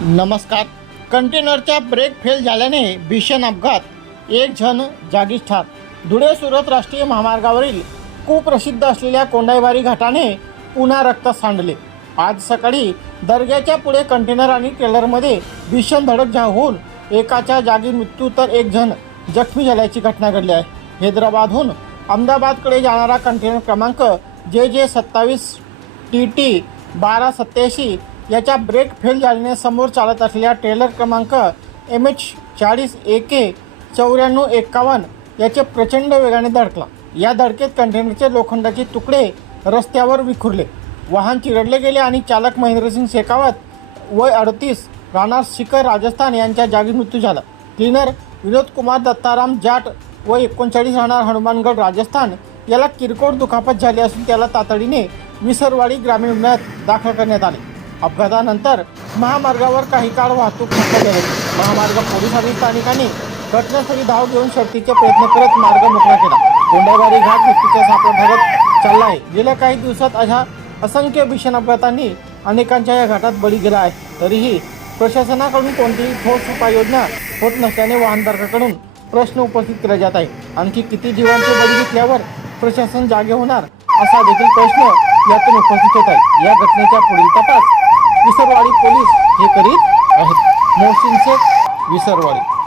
नमस्कार. कंटेनरचा brake fail झाल्याने भीषण अपघात. एक जण जागीच ठार. धुळे सुरत राष्ट्रीय महामार्गावरील कुप्रसिद्ध असलेल्या कोंडाईवारी घाटाने पुन्हा रक्त सांडले. आज सकाळी दर्ग्याच्या पुढे कंटेनर आणि ट्रेलरमध्ये भीषण धडक झा होऊन एकाच्या जागी मृत्यू तर एक जण जखमी झाल्याची घटना घडली आहे. हैदराबादहून अहमदाबादकडे जाणारा कंटेनर क्रमांक जे जे सत्तावीस टी टी बारा सत्याऐंशी याच्या ब्रेक फेल झाल्याने समोर चालत असलेल्या ट्रेलर क्रमांक एम एच चाळीस ए के चौऱ्याण्णव एक्कावन्न याचे प्रचंड वेगाने धडकला. या धडकेत कंटेनरचे लोखंडाचे तुकडे रस्त्यावर विखुरले. वाहन चिरडले गेले आणि चालक महेंद्रसिंग शेखावत वय अडतीस राहणार शिखर राजस्थान यांच्या जागी मृत्यू झाला. क्लिनर विनोद कुमार दत्ताराम जाट व एकोणचाळीस राहणार हनुमानगड राजस्थान याला किरकोळ दुखापत झाली असून त्याला तातडीने विसरवाडी ग्रामीण रुग्णालयात दाखल करण्यात आले. अपघातानंतर महामार्गावर काही काळ वाहतूक ठप्प झाली महामार्ग पोलीस आणि स्थानिकांनी घटनास्थळी धाव घेऊन शर्तीचे प्रयत्न करत मार्ग मोकळा केला. कोंडाबारी घाट हत्तीच्या सापड धरत चालला आहे गेल्या काही दिवसात अशा असंख्य भीषण अपघातांनी अनेकांच्या या घाटात बळी गेला आहे. तरीही प्रशासनाकडून कोणतीही ठोस उपाययोजना होत नसल्याने वाहनधारकाकडून प्रश्न उपस्थित केला जात आहे आणखी किती जीवांचे बळी घेतल्यावर प्रशासन जागे होणार असा देखील प्रश्न यातून उपस्थित होत आहे. या घटनेचा पुढील तपास विसरवाडी पोलीस हे करीत आहेत. मोहसिनचे विसरवाडी.